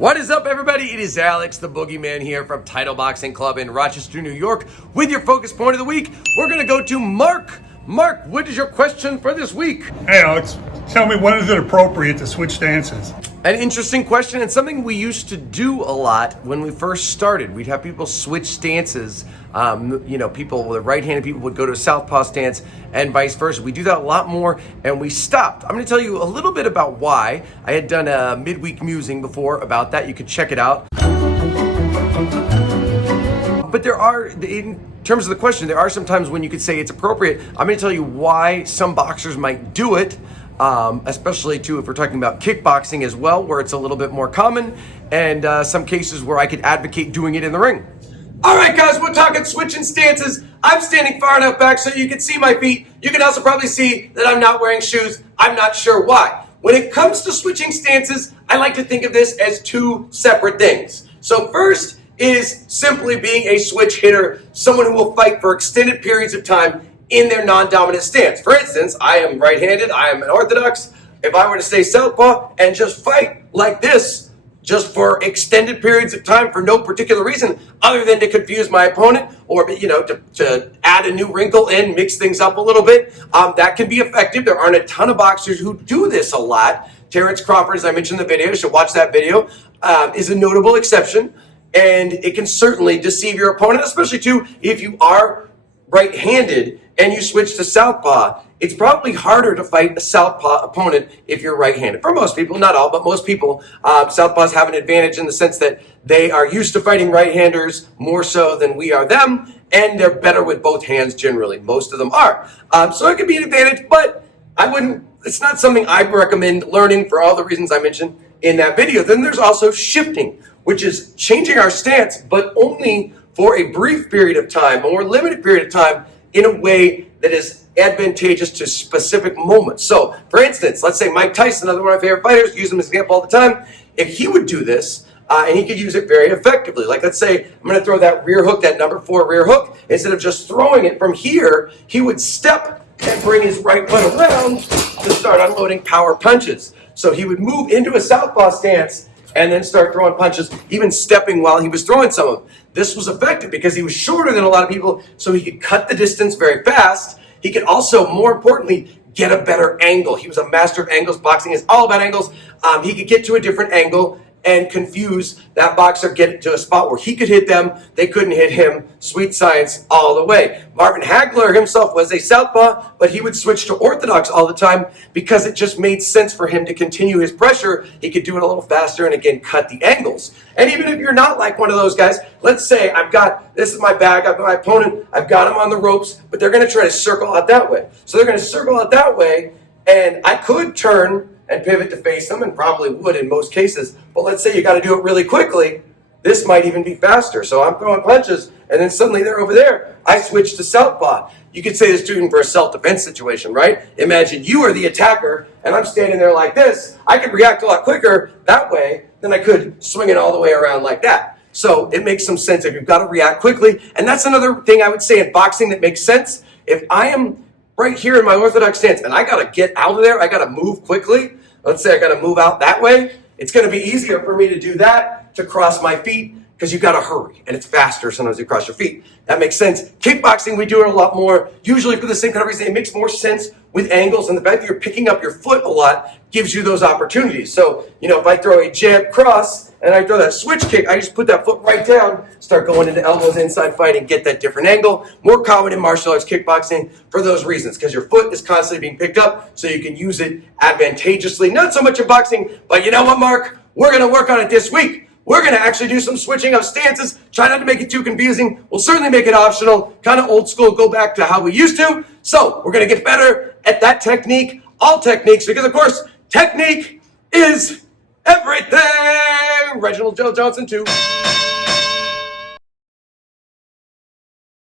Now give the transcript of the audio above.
What is up, everybody? It is Alex, the Boogeyman here from Title Boxing Club in Rochester, New York, with your focus point of the week. We're going to go to Mark. Mark, what is your question for this week? Hey, Alex, tell me, when is it appropriate to switch stances? An interesting question, and something we used to do a lot when we first started. We'd have people switch stances. People, the right-handed people would go to a southpaw stance and vice versa. We do that a lot more, and we stopped. I'm going to tell you a little bit about why. I had done a midweek musing before about that. You could check it out. But there are, in terms of the question, there are some times when you could say it's appropriate. I'm going to tell you why some boxers might do it. Especially too if we're talking about kickboxing as well, where it's a little bit more common, and some cases where I could advocate doing it in the ring. All right, guys, we're talking switching stances. I'm standing far enough back so you can see my feet. You can also probably see that I'm not wearing shoes. I'm not sure why. When it comes to switching stances, I like to think of this as two separate things. So first is simply being a switch hitter, someone who will fight for extended periods of time in their non-dominant stance. For instance, I am right-handed, I am an orthodox. If I were to stay southpaw and just fight like this, just for extended periods of time for no particular reason other than to confuse my opponent or, to add a new wrinkle in, mix things up a little bit, that can be effective. There aren't a ton of boxers who do this a lot. Terrence Crawford, as I mentioned in the video, you should watch that video, is a notable exception. And it can certainly deceive your opponent, especially too if you are right-handed and you switch to southpaw. It's probably harder to fight a southpaw opponent if you're right-handed. For most people, not all, but most people, southpaws have an advantage in the sense that they are used to fighting right-handers more so than we are them, and they're better with both hands generally. Most of them are. So it could be an advantage, but it's not something I recommend learning for all the reasons I mentioned in that video. Then there's also shifting, which is changing our stance, but only for a brief period of time, a more limited period of time, in a way that is advantageous to specific moments. So, for instance, let's say Mike Tyson, another one of my favorite fighters, use him as an example all the time. If he would do this, and he could use it very effectively, like let's say I'm going to throw that rear hook, that number 4 rear hook, instead of just throwing it from here, he would step and bring his right foot around to start unloading power punches. So he would move into a southpaw stance and then start throwing punches, even stepping while he was throwing some of them. This was effective because he was shorter than a lot of people, so he could cut the distance very fast. He could also, more importantly, get a better angle. He was a master of angles. Boxing is all about angles. He could get to a different angle and confuse that boxer, get to a spot where he could hit them, they couldn't hit him. Sweet science all the way. Marvin Hagler himself was a southpaw, but he would switch to orthodox all the time because it just made sense for him to continue his pressure. He could do it a little faster and, again, cut the angles. And even if you're not like one of those guys, let's say this is my bag, I've got my opponent, I've got him on the ropes, but they're going to try to circle out that way. So they're going to circle out that way, and I could turn and pivot to face them, and probably would in most cases. But let's say you got to do it really quickly. This might even be faster. So I'm throwing punches, and then suddenly they're over there. I switch to southpaw. You could say this to him for a self-defense situation, right? Imagine you are the attacker, and I'm standing there like this. I could react a lot quicker that way than I could swing it all the way around like that. So it makes some sense if you've got to react quickly. And that's another thing I would say in boxing that makes sense. If I am right here in my orthodox stance, and I got to get out of there, I got to move quickly. Let's say I got to move out that way. It's going to be easier for me to do that, to cross my feet, because you got to hurry, and it's faster sometimes you cross your feet. That makes sense. Kickboxing, we do it a lot more, usually for the same kind of reason. It makes more sense with angles, and the fact that you're picking up your foot a lot gives you those opportunities. So, if I throw a jab cross, and I throw that switch kick, I just put that foot right down, start going into elbows, inside fighting, get that different angle. More common in martial arts kickboxing for those reasons, because your foot is constantly being picked up, so you can use it advantageously. Not so much in boxing, but you know what, Mark? We're going to work on it this week. We're going to actually do some switching of stances. Try not to make it too confusing. We'll certainly make it optional, kind of old school, go back to how we used to. So we're going to get better at that technique, all techniques, because, of course, technique is everything. Reginald Joe Johnson, too.